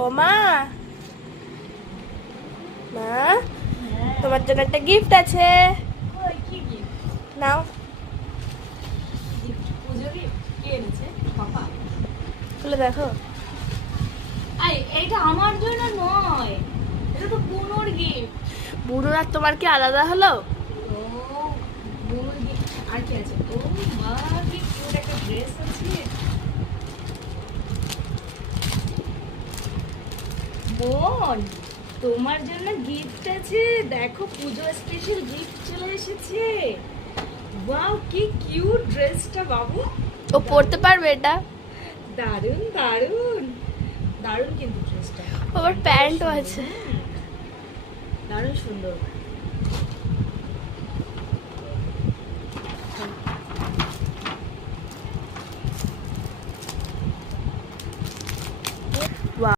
ও মা, মা তোমার জন্য একটা গিফট আছে, নাও। খুলে দেখো। এইটা আমার জন্য নয়, এটা তো বুনুর গিফট। বুড়োর আর তোমার কি আলাদা হলো? ও বুনুর গিফট। আর কি আছে? ও মা, কি কিউট একটা ড্রেস আছে। বোন, তোমার জন্য গিফট আছে। দেখো, পুজো স্পেশাল গিফট চলে এসেছে। ওয়াও, কি কিউট ড্রেসটা বাবু। ও পড়তে পারবে এটা? দারুন দারুন দারুন, কিন্তু ড্রেসটা আবার প্যান্টও আছে। দারুন সুন্দর।